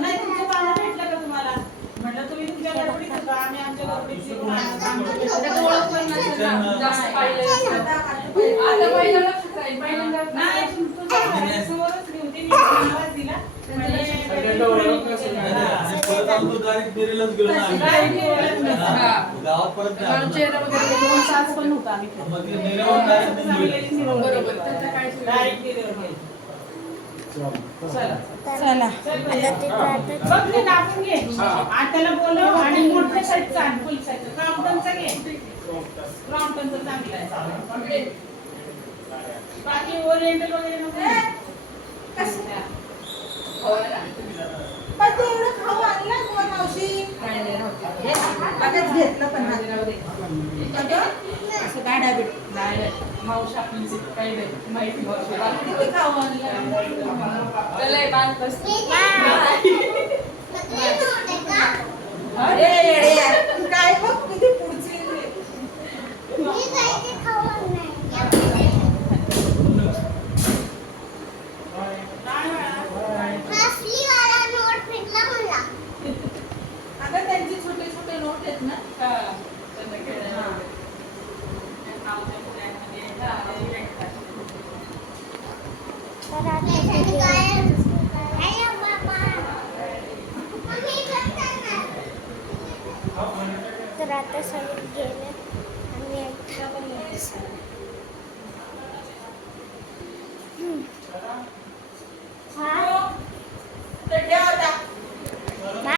नाही तुमच्या पाहुणा भेटला का तुम्हाला? म्हटलं तुम्ही तुमच्या गडबडीत होता, आम्ही आमच्या गडबडीत ओळख पण नसेल ना. जास्त पाहिलं आता पहिलं लक्षात राहील. पहिल्यांदा नाही तुमच्या घरासमोरच मी होते, मी आवाज दिला. गावात परत चेहरा वगैरे 2 तास पण होता आम्ही. बरोबर डायरेक्ट गेले. चला चला बघ ते दाबून घे. आत्याला बोलव आणि मोठ्या साईजचा आण, फुल साईजचा. क्रॉम्प्टनचा घे. क्रॉम्प्टनचा चांगला आहे. बाकी ओरिएंटल वगैरे नको. कसं पण ते एवढं खाऊ आणला तुला मावशी? काय नाही राहत. लगेच घेतलं पण असं काय डायबिट नाही मावशी आपली काही नाही माहिती मावशी खाऊ आणलं. चला बांध बस. अरे येडे काय बघ किती पुढची त्यांचे छोटे छोटे नोट आहेत ना. तर आता सगळे गेले आणि